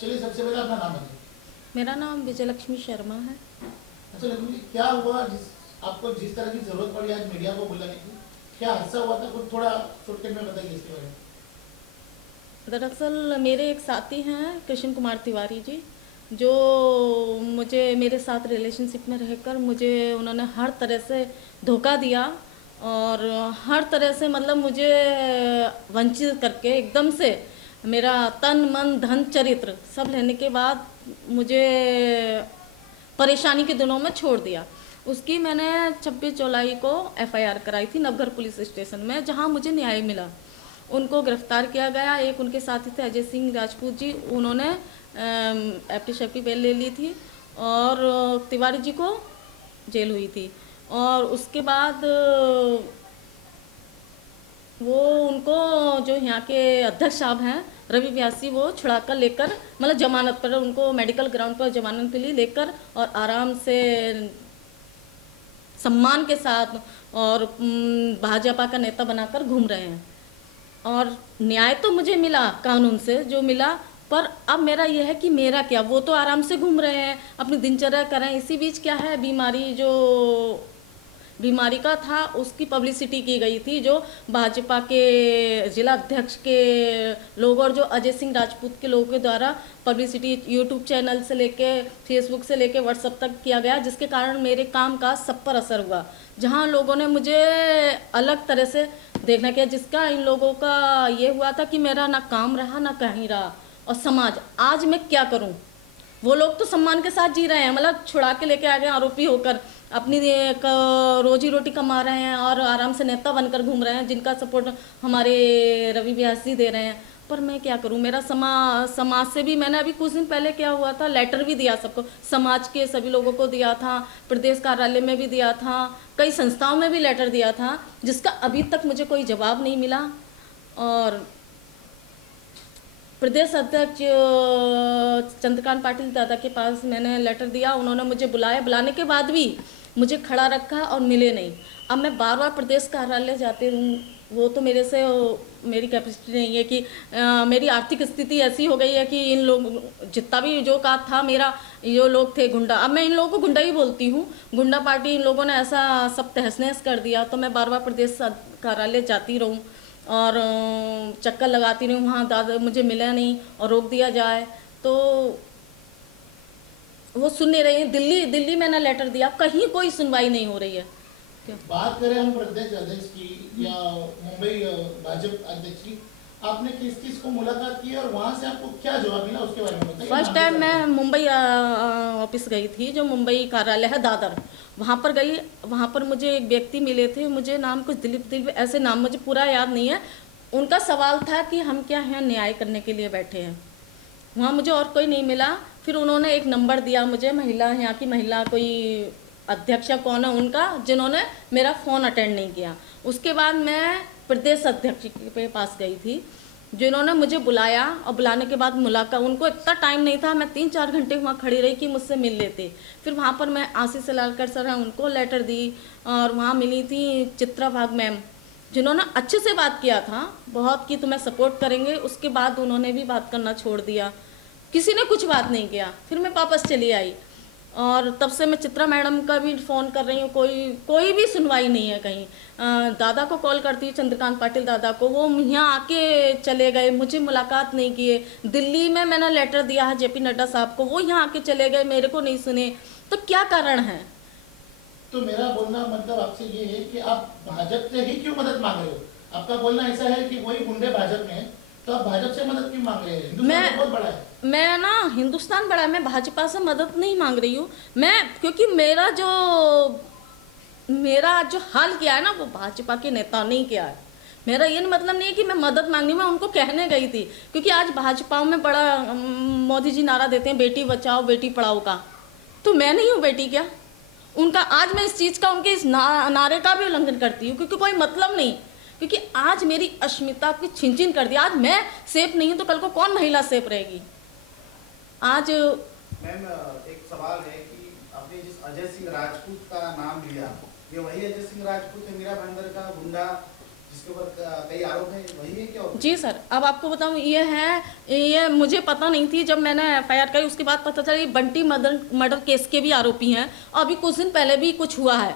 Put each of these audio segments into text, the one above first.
चलिए सबसे पहले अपना नाम बताइए। मेरा नाम विजयलक्ष्मी शर्मा है। अच्छा लक्ष्मी जी, क्या हुआ आपको जिस तरह की जरूरत पड़ी आज मीडिया को बुलाने की? क्या हादसा हुआ था, कुछ थोड़ा शॉर्टकट में बताइए इसके बारे में। दरअसल मेरे एक साथी हैं कृष्ण कुमार तिवारी जी, जो मुझे मेरे साथ रिलेशनशिप में रहकर मुझे उन्होंने हर तरह से धोखा दिया और हर तरह से मतलब मुझे वंचित करके एकदम से मेरा तन मन धन चरित्र सब लेने के बाद मुझे परेशानी के दिनों में छोड़ दिया। उसकी मैंने 26 जुलाई को एफआईआर कराई थी नवघर पुलिस स्टेशन में, जहां मुझे न्याय मिला। उनको गिरफ्तार किया गया। एक उनके साथी थे अजय सिंह राजपूत जी, उन्होंने एप्टी बेल ले ली थी और तिवारी जी को जेल हुई थी। और उसके बाद वो उनको जो यहाँ के अध्यक्ष साहब हैं रवि व्यासी, वो छुड़ा कर लेकर मतलब जमानत पर उनको मेडिकल ग्राउंड पर जमानत के लिए लेकर और आराम से सम्मान के साथ और भाजपा का नेता बनाकर घूम रहे हैं। और न्याय तो मुझे मिला कानून से जो मिला, पर अब मेरा यह है कि मेरा क्या, वो तो आराम से घूम रहे हैं अपनी दिनचर्या कर रहे हैं। इसी बीच क्या है, बीमारी का था उसकी पब्लिसिटी की गई थी, जो भाजपा के जिला अध्यक्ष के लोग और जो अजय सिंह राजपूत के लोगों के द्वारा पब्लिसिटी यूट्यूब चैनल से लेके फेसबुक से लेके व्हाट्सएप तक किया गया, जिसके कारण मेरे काम का सब पर असर हुआ। जहां लोगों ने मुझे अलग तरह से देखना किया, जिसका इन लोगों का ये हुआ था कि मेरा ना काम रहा ना कहीं रहा। और समाज, आज मैं क्या करूं? वो लोग तो सम्मान के साथ जी रहे हैं, मतलब छुड़ा के लेके आ गए आरोपी होकर, अपनी रोजी रोटी कमा रहे हैं और आराम से नेता बनकर घूम रहे हैं, जिनका सपोर्ट हमारे रवि व्यासी दे रहे हैं। पर मैं क्या करूं, मेरा समाज से भी मैंने अभी कुछ दिन पहले क्या हुआ था, लेटर भी दिया सबको, समाज के सभी लोगों को दिया था, प्रदेश कार्यालय में भी दिया था, कई संस्थाओं में भी लेटर दिया था, जिसका अभी तक मुझे कोई जवाब नहीं मिला। और प्रदेश अध्यक्ष चंद्रकांत पाटिल दादा के पास मैंने लेटर दिया, उन्होंने मुझे बुलाया, बुलाने के बाद भी मुझे खड़ा रखा और मिले नहीं। अब मैं बार बार प्रदेश कार्यालय जाती हूँ, वो तो मेरे से मेरी कैपेसिटी नहीं है कि मेरी आर्थिक स्थिति ऐसी हो गई है कि इन लोग जितना भी जो का था मेरा, जो लोग थे गुंडा, अब मैं इन लोगों को गुंडा ही बोलती हूँ, गुंडा पार्टी, इन लोगों ने ऐसा सब तहस नहस कर दिया। तो मैं बार बार प्रदेश कार्यालय जाती रहूँ और चक्कर लगाती रही, वहाँ दादा मुझे मिला नहीं और रोक दिया जाए तो वो सुन नहीं रही है। दिल्ली दिल्ली मैंने लेटर दिया, कहीं कोई सुनवाई नहीं हो रही है। क्या बात करें हम प्रदेश अध्यक्ष की या मुंबई भाजपा अध्यक्ष की, आपने किस किस को मुलाकात की और वहां से आपको क्या जवाब मिला उसके बारे में बताइए। फर्स्ट नाम के टाइम साथ मैं में। मुंबई ऑफिस गई थी, जो मुंबई कार्यालय है दादर, वहाँ पर गई। वहाँ पर मुझे एक व्यक्ति मिले थे, मुझे नाम कुछ दिलीप ऐसे नाम मुझे पूरा याद नहीं है। उनका सवाल था कि हम क्या हैं, न्याय करने के लिए बैठे हैं। वहाँ मुझे और कोई नहीं मिला। फिर उन्होंने एक नंबर दिया मुझे, महिला, यहाँ की महिला कोई अध्यक्ष कौन है उनका, जिन्होंने मेरा फ़ोन अटेंड नहीं किया। उसके बाद मैं प्रदेश अध्यक्ष के पास गई थी, जिन्होंने मुझे बुलाया और बुलाने के बाद मुलाकात, उनको इतना टाइम नहीं था, मैं 3-4 घंटे वहाँ खड़ी रही कि मुझसे मिल लेते। फिर वहाँ पर मैं आशीष लालकर सर हैं, उनको लेटर दी और वहाँ मिली थी चित्रा भाग मैम, जिन्होंने अच्छे से बात किया था बहुत कि तुम्हें सपोर्ट करेंगे। उसके बाद उन्होंने भी बात करना छोड़ दिया, किसी ने कुछ बात नहीं किया। फिर मैं वापस चली आई और तब से मैं चित्रा मैडम का भी फ़ोन कर रही हूँ, कोई भी सुनवाई नहीं है कहीं। दादा को कॉल करती हूँ, चंद्रकांत पाटिल दादा को, वो यहाँ आके चले गए, मुझे मुलाकात नहीं किए। दिल्ली में मैंने लेटर दिया है जेपी नड्डा साहब को, वो यहाँ आके चले गए, मेरे को नहीं सुने। तो क्या कारण है? तो मेरा बोलना मतलब आपसे ये है कि आप भाजपा से ही क्यों मदद मांग रहे हो? आपका बोलना ऐसा है कि वही गुंडे भाजपा में हैं, तो आप भाजपा से मदद क्यों मांग रहे हैं? हिंदुस्तान तो बहुत बड़ा है। मैं ना, हिंदुस्तान बड़ा है, मैं भाजपा से मदद नहीं मांग रही हूँ। मैं, क्योंकि मेरा जो हाल किया है ना, वो भाजपा के नेता नहीं किया है। मेरा ये मतलब नहीं है कि मैं मदद मांगनी, मैं उनको कहने गई थी, क्योंकि आज भाजपा में बड़ा मोदी जी नारा देते हैं बेटी बचाओ बेटी पढ़ाओ का, तो मैं नहीं हूँ बेटी क्या उनका? आज मैं इस चीज़ का, उनके इस नारे का भी उल्लंघन करती हूँ, क्योंकि कोई मतलब नहीं, क्योंकि आज मेरी अस्मिता की छिन छिन कर दिया। आज मैं सेफ नहीं हूँ तो कल को कौन महिला सेफ रहेगी? आज मैम, एक सवाल है कि आपने जिस अजय सिंह राजपूत का नाम लिया, ये वही अजय सिंह राजपूत है मीरा भाईंदर का गुंडा, जिसके ऊपर कई आरोप हैं, वही है क्या? जी सर, अब आपको बताऊं, ये मुझे पता नहीं थी। जब मैंने एफआईआर करी उसके बाद पता चला ये बंटी मर्डर केस के भी आरोपी हैं। अभी कुछ दिन पहले भी कुछ हुआ है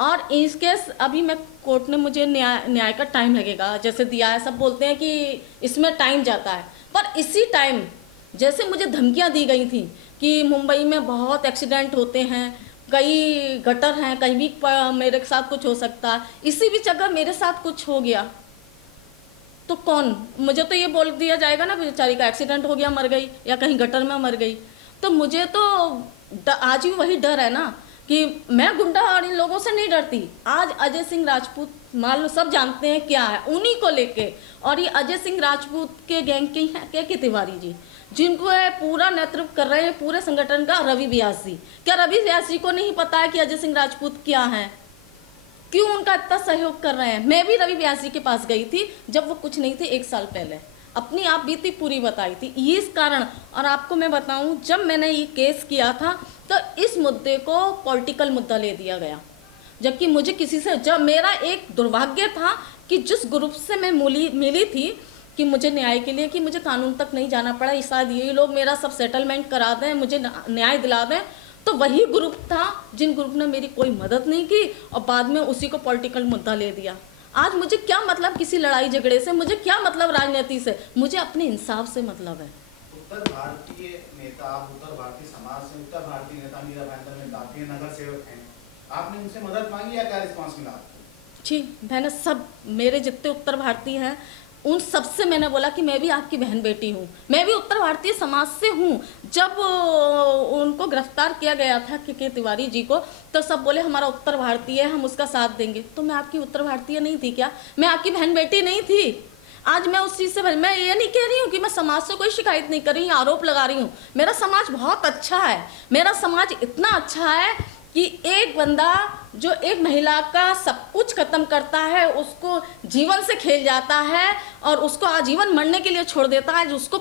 और इस केस अभी मैं कोर्ट ने मुझे न्याय का टाइम लगेगा जैसे दिया है। सब बोलते हैं कि इसमें टाइम जाता है, पर इसी टाइम जैसे मुझे धमकियाँ दी गई थी कि मुंबई में बहुत एक्सीडेंट होते हैं, कई गटर हैं, कहीं भी मेरे साथ कुछ हो सकता है, इसी भी जगह मेरे साथ कुछ हो गया तो कौन, मुझे तो ये बोल दिया जाएगा ना बेचारी का एक्सीडेंट हो गया, मर गई, या कहीं गटर में मर गई। तो मुझे तो आज भी वही डर है ना कि मैं गुंडा और इन लोगों से नहीं डरती। आज अजय सिंह राजपूत मान लो सब जानते हैं क्या है, उन्हीं को लेके, और ये अजय सिंह राजपूत के गैंग के हैं के तिवारी जी, जिनको पूरा नेतृत्व कर रहे हैं पूरे संगठन का रवि व्यास जी। क्या रवि व्यास जी को नहीं पता है कि अजय सिंह राजपूत क्या है? क्यों उनका इतना सहयोग कर रहे हैं? मैं भी रवि व्यास जी के पास गई थी जब वो कुछ नहीं थे, 1 साल पहले, अपनी आप बीती पूरी बताई थी ये इस कारण। और आपको मैं बताऊं, जब मैंने ये केस किया था तो इस मुद्दे को पॉलिटिकल मुद्दा ले दिया गया, जबकि मुझे किसी से, जब मेरा एक दुर्भाग्य था कि जिस ग्रुप से मैं मिली थी कि मुझे न्याय के लिए, कि मुझे कानून तक नहीं जाना पड़ा, शायद यही लोग मेरा सब सेटलमेंट करा दें, मुझे न्याय दिला दें, तो वही ग्रुप था जिन ग्रुप ने मेरी कोई मदद नहीं की और बाद में उसी को पॉलिटिकल मुद्दा ले दिया। आज मुझे क्या मतलब किसी लड़ाई झगड़े से, मुझे क्या मतलब राजनीति से, मुझे अपने इंसाफ से मतलब है। उत्तर भारतीय नेता, उत्तर भारतीय समाज से उत्तर भारतीय नेता मीरा भाईंदर में काफी नगर सेवक हैं, आपने उनसे मदद मांगी या क्या रिस्पॉन्स मिला? जी मैंने सब, मेरे जितने उत्तर भारतीय हैं उन सबसे मैंने बोला कि मैं भी आपकी बहन बेटी हूँ, मैं भी उत्तर भारतीय समाज से हूँ। जब उनको गिरफ्तार किया गया था के तिवारी जी को, तो सब बोले हमारा उत्तर भारतीय है, हम उसका साथ देंगे। तो मैं आपकी उत्तर भारतीय नहीं थी क्या? मैं आपकी बहन बेटी नहीं थी? आज मैं उस चीज़ से, मैं ये नहीं कह रही हूँ कि मैं समाज से कोई शिकायत नहीं कर रही हूँ, आरोप लगा रही हूँ। मेरा समाज बहुत अच्छा है, मेरा समाज इतना अच्छा है कि एक बंदा जो एक महिला का सब कुछ खत्म करता है, उसको जीवन से खेल जाता है और उसको आजीवन मरने के लिए छोड़ देता है, जो उसको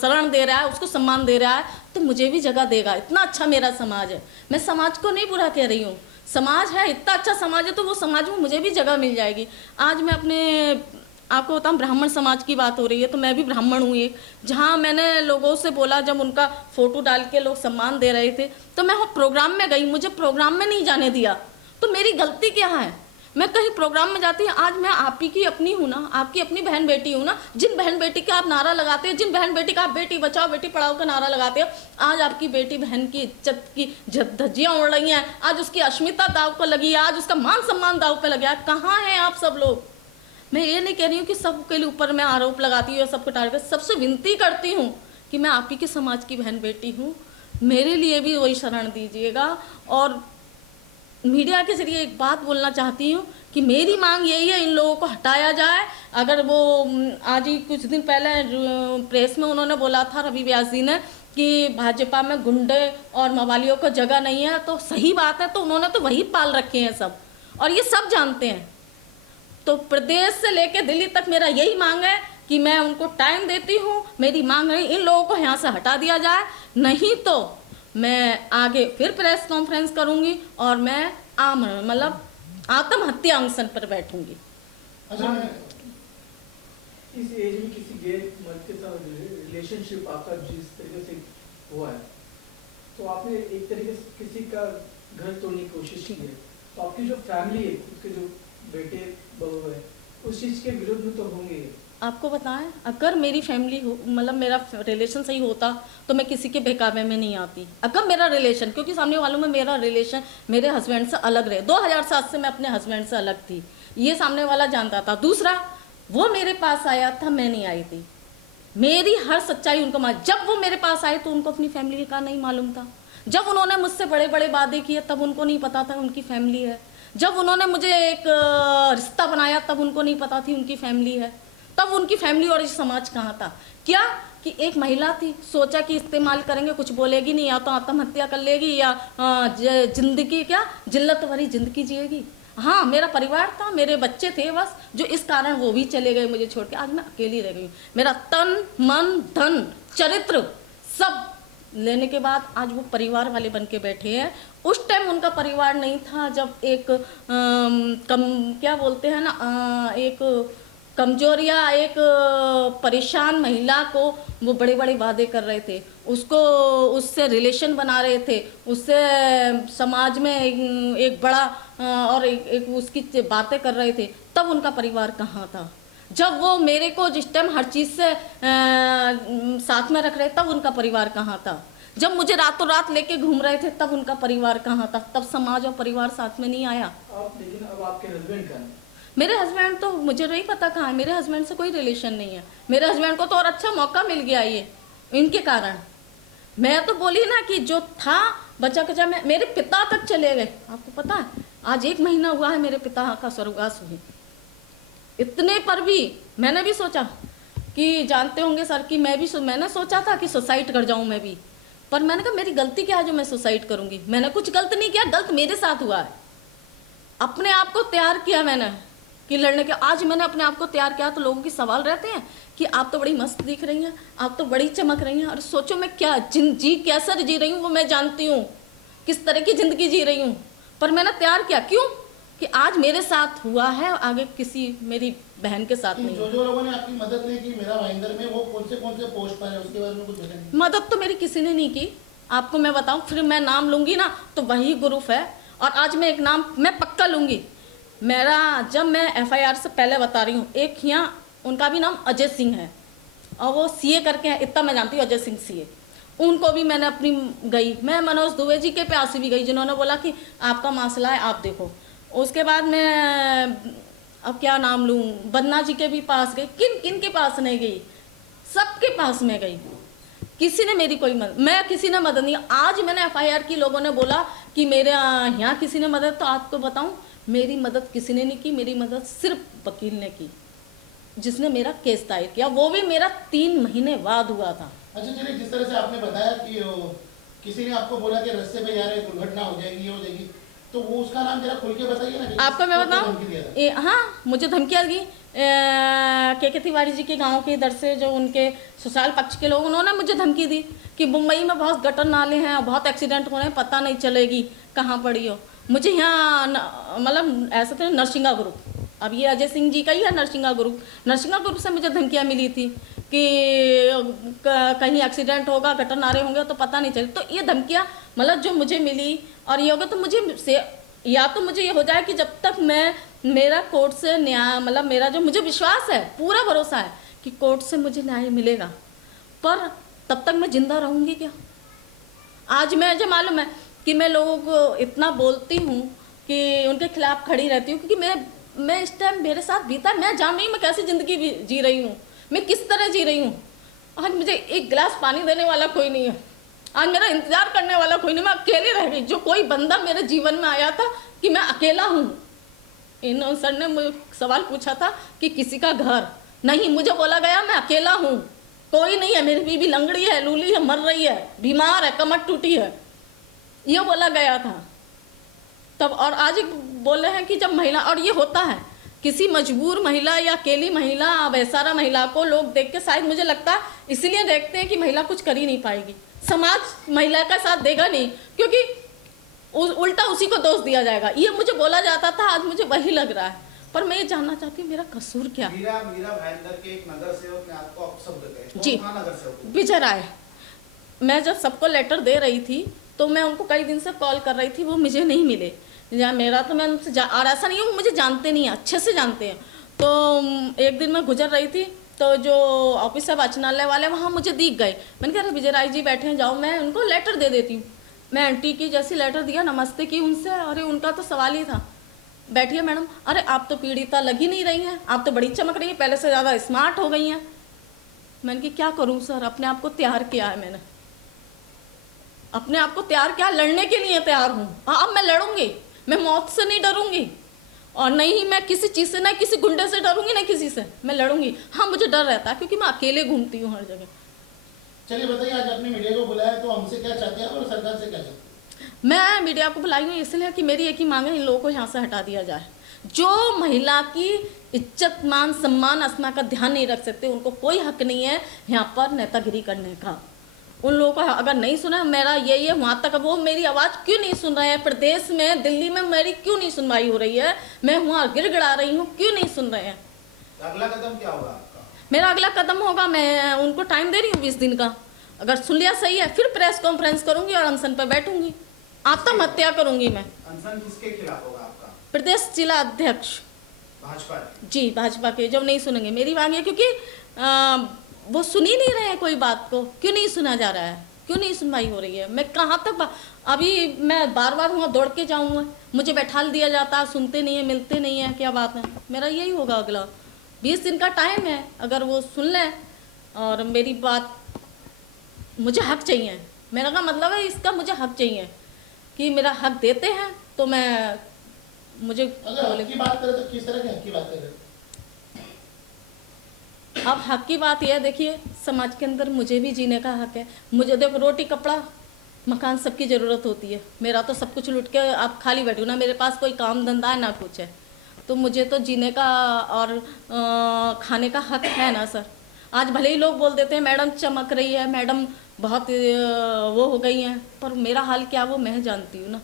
शरण दे रहा है, उसको सम्मान दे रहा है, तो मुझे भी जगह देगा। इतना अच्छा मेरा समाज है, मैं समाज को नहीं बुरा कह रही हूँ। समाज है, इतना अच्छा समाज है, तो वो समाज में मुझे भी जगह मिल जाएगी। आज मैं अपने आपको बताऊँ, ब्राह्मण समाज की बात हो रही है, तो मैं भी ब्राह्मण हूँ एक, जहाँ मैंने लोगों से बोला, जब उनका फोटो डाल के लोग सम्मान दे रहे थे, तो मैं वो प्रोग्राम में गई, मुझे प्रोग्राम में नहीं जाने दिया, तो मेरी गलती क्या है? मैं कहीं प्रोग्राम में जाती हूँ, आज मैं आप ही की अपनी हूँ ना, आपकी अपनी बहन बेटी हूँ ना। जिन बहन बेटी का आप नारा लगाते हो, जिन बहन बेटी का आप बेटी बचाओ बेटी पढ़ाओ का नारा लगाते हो, आज आपकी बेटी बहन की इज्जत की धज्जियाँ उड़ रही हैं, आज उसकी अस्मिता दाव पर लगी है, आज उसका मान सम्मान दाव पर लगा है। कहाँ हैं आप सब लोग? मैं ये नहीं कह रही हूँ कि सबके लिए ऊपर मैं आरोप लगाती हूँ या सबको टारगेट, सबसे विनती करती हूँ कि मैं आप ही के समाज की बहन बेटी हूँ, मेरे लिए भी वही शरण दीजिएगा। और मीडिया के जरिए एक बात बोलना चाहती हूँ कि मेरी मांग यही है, इन लोगों को हटाया जाए। अगर वो आज ही कुछ दिन पहले प्रेस में उन्होंने बोला था, रवि व्यास जी ने, कि भाजपा में गुंडे और मवालियों को जगह नहीं है, तो सही बात है, तो उन्होंने तो वही पाल रखे हैं सब, और ये सब जानते हैं। तो प्रदेश से लेकर दिल्ली तक मेरा यही मांग है कि मैं उनको टाइम देती हूँ, मेरी मांग है इन लोगों को यहाँ से हटा दिया जाए, नहीं तो मैं आगे फिर प्रेस कॉन्फ्रेंस करूँगी और मैं मतलब आत्महत्या अनशन पर बैठूंगी। अच्छा, इस एज में किसी गैर मर्द के साथ रिलेशनशिप आपका जिस तरीके से हुआ है, तो आपने एक तरीके से किसी का घर तोड़ने की कोशिश की है, तो आपकी जो फैमिली है, उसके जो बेटे बहू है, उस चीज़ के विरुद्ध में तो होंगे। आपको बताएं, अगर मेरी फैमिली हो, मतलब मेरा रिलेशन सही होता तो मैं किसी के बहकावे में नहीं आती। अगर मेरा रिलेशन, क्योंकि सामने वालों में मेरा रिलेशन मेरे हस्बैंड से अलग रहे, 2007 से मैं अपने हस्बैंड से अलग थी, ये सामने वाला जानता था। दूसरा, वो मेरे पास आया था, मैं नहीं आई थी, मेरी हर सच्चाई उनको मालूम। जब वो मेरे पास आए तो उनको अपनी फैमिली का नहीं मालूम था। जब उन्होंने मुझसे बड़े बड़े वादे किए तब उनको नहीं पता था उनकी फैमिली है। जब उन्होंने मुझे एक रिश्ता बनाया तब उनको नहीं पता थी उनकी फैमिली है। तब उनकी फैमिली और इस समाज कहाँ था? क्या कि एक महिला थी, सोचा कि इस्तेमाल करेंगे, कुछ बोलेगी नहीं, या तो आत्महत्या कर लेगी या जिंदगी क्या जिल्लत भरी जिंदगी जिएगी। हाँ, मेरा परिवार था, मेरे बच्चे थे, बस जो इस कारण वो भी चले गए मुझे छोड़ के। आज मैं अकेली रह गई हूँ। मेरा तन मन धन चरित्र सब लेने के बाद आज वो परिवार वाले बन के बैठे हैं। उस टाइम उनका परिवार नहीं था जब एक क्या बोलते हैं ना, एक कमजोर या एक परेशान महिला को वो बड़े बड़े वादे कर रहे थे, उसको उससे रिलेशन बना रहे थे, उससे समाज में एक बड़ा और एक उसकी बातें कर रहे थे, तब उनका परिवार कहाँ था? जब वो मेरे को जिस टाइम हर चीज़ से साथ में रख रहे तब उनका परिवार कहाँ था? जब मुझे रातों रात लेके घूम रहे थे तब उनका परिवार कहाँ था? तब समाज और परिवार साथ में नहीं आया। लेकिन अब आपके हस्बैंड कहाँ हैं? मेरे हस्बैंड तो मुझे नहीं पता कहाँ है। मेरे हस्बैंड से कोई रिलेशन नहीं है। मेरे हस्बैंड को तो और अच्छा मौका मिल गया ये इनके कारण। मैं तो बोली ना कि जो था बचा कचा में मेरे पिता तक चले गए। आपको पता है आज 1 महीना हुआ है मेरे पिता का स्वर्गवास हुए। इतने पर भी मैंने भी सोचा कि जानते होंगे सर कि मैंने सोचा था कि सुसाइड कर जाऊं मैं भी, पर मैंने कहा मेरी गलती क्या है जो मैं सुसाइड करूंगी? मैंने कुछ गलत नहीं किया, गलत मेरे साथ हुआ है। अपने आप को तैयार किया मैंने कि लड़ने के। आज मैंने अपने आप को तैयार किया तो लोगों के सवाल रहते हैं कि आप तो बड़ी मस्त दिख रही हैं, आप तो बड़ी चमक रही हैं। और सोचो मैं क्या जी कैसे जी रही हूँ वो मैं जानती हूँ, किस तरह की ज़िंदगी जी रही हूँ। पर मैंने तैयार किया क्यों कि आज मेरे साथ हुआ है, आगे किसी मेरी बहन के साथ नहीं। जो लोगों ने आपकी मदद नहीं की मेरा भाईंदर में, वो कौन से पोस्ट पर है उसके बारे में कुछ बताएंगे? मदद तो मेरी किसी ने नहीं की। आपको मैं बताऊं, फिर मैं नाम लूंगी ना तो वही ग्रुप है। और आज मैं एक नाम मैं पक्का लूंगी मेरा, जब मैं FIR से पहले बता रही हूँ, एक यहाँ उनका भी नाम अजय सिंह है और वो CA करके हैं, इतना मैं जानती हूँ अजय सिंह CA। उनको भी मैंने अपनी गई, मैं मनोज दुबे जी के पास भी गई जिन्होंने बोला कि आपका मसला है आप देखो। उसके बाद मैं अब क्या नाम लूँ, बन्ना जी के भी पास गई। किन किन के पास नहीं गई, सबके पास में गई। किसी ने मेरी कोई मदद, मैं किसी ने मदद नहीं। आज मैंने FIR की, लोगों ने बोला कि मेरे यहाँ किसी ने मदद, तो आपको बताऊँ मेरी मदद किसी ने नहीं की। मेरी मदद सिर्फ वकील ने की जिसने मेरा केस दायर किया, वो भी मेरा 3 महीने बाद हुआ था। अच्छा चलिए, जिस तरह से आपने बताया कि किसी ने आपको बोला कि रास्ते पे जा रहे दुर्घटना हो जाएगी, ये हो जाएगी, तो वो उसका नाम जरा खुल के बताइए ना। आपको मैं बताऊँ, हाँ मुझे धमकियाँ दी के तिवारी जी के गांव के इधर से, जो उनके ससुराल पक्ष के लोग, उन्होंने मुझे धमकी दी कि मुंबई में बहुत गटर नाले हैं और बहुत एक्सीडेंट हो रहे हैं, पता नहीं चलेगी कहाँ पड़ी हो। मुझे यहाँ मतलब ऐसा था नरसिंगा ग्रुप, अब ये अजय सिंह जी का ही है नरसिंगा ग्रुप से मुझे धमकियाँ मिली थी कि कहीं एक्सीडेंट होगा, गटर नारे होंगे तो पता नहीं चले। तो ये धमकियाँ मतलब जो मुझे मिली, और ये होगा तो मुझे से या तो मुझे ये हो जाए कि जब तक मेरा कोर्ट से न्याय, मतलब मेरा जो मुझे विश्वास है, पूरा भरोसा है कि कोर्ट से मुझे न्याय मिलेगा, पर तब तक मैं जिंदा रहूँगी क्या? आज मैं जो मालूम है कि मैं लोगों को इतना बोलती हूँ कि उनके खिलाफ खड़ी रहती हूँ, क्योंकि मैं इस टाइम मेरे साथ बीता, मैं जान रही हूँ मैं कैसी ज़िंदगी जी रही हूँ, मैं किस तरह जी रही हूँ। आज मुझे एक गिलास पानी देने वाला कोई नहीं है, आज मेरा इंतजार करने वाला कोई नहीं, मैं अकेले रह गई। जो कोई बंदा मेरे जीवन में आया था कि मैं अकेला हूँ। इन सर ने मुझे सवाल पूछा था कि किसी का घर नहीं, मुझे बोला गया मैं अकेला हूँ, कोई नहीं है, मेरी बीवी लंगड़ी है, लूली है, मर रही है, बीमार है, कमर टूटी है, ये बोला गया था तब। और आज बोल रहे हैं कि जब महिला, और ये होता है किसी मजबूर महिला या अकेली महिला, बेसहारा महिला को लोग देख के शायद मुझे लगता है इसलिए देखते हैं कि महिला कुछ कर ही नहीं पाएगी, समाज महिला का साथ देगा नहीं, क्योंकि उल्टा उसी को दोष दिया जाएगा। ये मुझे बोला जाता था, आज मुझे वही लग रहा है। पर मैं ये जानना चाहती हूँ मेरा कसूर क्या? मीरा भाईंदर के एक नगर सेवक ने आपको अपशब्द कहे। जी, नगर सेवक विजय राय। मैं जब सबको लेटर दे रही थी तो मैं उनको कई दिन से कॉल कर रही थी, वो मुझे नहीं मिले। मेरा तो मैं उनसे और ऐसा नहीं है वो मुझे जानते नहीं हैं, अच्छे से जानते हैं। तो एक दिन मैं गुजर रही थी तो जो ऑफिस है वाचनालय वाले, वहाँ मुझे दिख गए। मैंने कहा विजय राय जी बैठे हैं, जाओ मैं उनको लेटर दे देती हूँ। मैं आंटी की जैसी लेटर दिया, नमस्ते की उनसे। अरे उनका तो सवाल ही था, बैठिए मैडम, अरे आप तो पीड़िता लग ही नहीं रही हैं, आप तो बड़ी चमक रही हैं, पहले से ज़्यादा स्मार्ट हो गई हैं। मैंने कि क्या करूँ सर, अपने आप को तैयार किया है, मैंने अपने आप को तैयार किया, लड़ने के लिए तैयार हूँ। अब मैं लड़ूंगी, मैं मौत से नहीं डरूंगी, और नहीं ही मैं किसी चीज़ से, ना किसी गुंडे से डरूंगी, ना किसी से, मैं लड़ूंगी। हाँ मुझे डर रहता है क्योंकि मैं अकेले घूमती हूँ हर जगह। चलिए बताइए, आज आपने मीडिया को बुलाया तो हमसे क्या चाहते हैं और सरकार से क्या चाहते हैं? मैं मीडिया को बुलाई हूँ इसलिए कि मेरी एक ही मांग है, इन लोगों को यहाँ से हटा दिया जाए। जो महिला की इज्जत, मान, सम्मान, अस्मा का ध्यान नहीं रख सकते, उनको कोई हक नहीं है यहाँ पर नेतागिरी करने का। उन लोगों को अगर नहीं सुना, मेरा यही है वहाँ तक, वो मेरी आवाज़ क्यों नहीं सुन रहे हैं? प्रदेश में, दिल्ली में मेरी क्यों नहीं सुनवाई हो रही है? मैं वहाँ गिड़गिड़ा रही हूँ, क्यों नहीं सुन रहे हैं? अगला कदम क्या होगा आपका? मेरा अगला कदम होगा, मैं उनको टाइम दे रही हूँ 20 दिन का, अगर सुन लिया सही है, फिर प्रेस कॉन्फ्रेंस करूंगी और अनशन पर बैठूंगी, आत्महत्या करूंगी मैं। अनशन किसके खिलाफ होगा आपका? प्रदेश जिला अध्यक्ष भाजपा के? जी, भाजपा के, जब नहीं सुनेंगे मेरी मांग है, क्योंकि वो सुन ही नहीं रहे हैं कोई बात को। क्यों नहीं सुना जा रहा है? क्यों नहीं सुनवाई हो रही है? मैं कहाँ तक अभी मैं बार बार वहाँ दौड़ के जाऊँगा, मुझे बैठा दिया जाता है, सुनते नहीं है, मिलते नहीं है, क्या बात है? मेरा यही होगा अगला 20 दिन का टाइम है, अगर वो सुन लें और मेरी बात, मुझे हक चाहिए, मेरा का मतलब है इसका, मुझे हक चाहिए कि मेरा हक देते हैं तो मैं, मुझे अगर हक की बात करें तो किस तरह के हक की बात करें? अब हक की बात यह है, देखिए समाज के अंदर मुझे भी जीने का हक है। मुझे देखो रोटी कपड़ा मकान सबकी ज़रूरत होती है, मेरा तो सब कुछ लूट के आप खाली बैठो ना, मेरे पास कोई काम धंधा है ना कुछ है, तो मुझे तो जीने का और खाने का हक है ना सर। आज भले ही लोग बोल देते हैं मैडम चमक रही है, मैडम बहुत वो हो गई हैं, पर मेरा हाल क्या वो मैं जानती हूँ ना।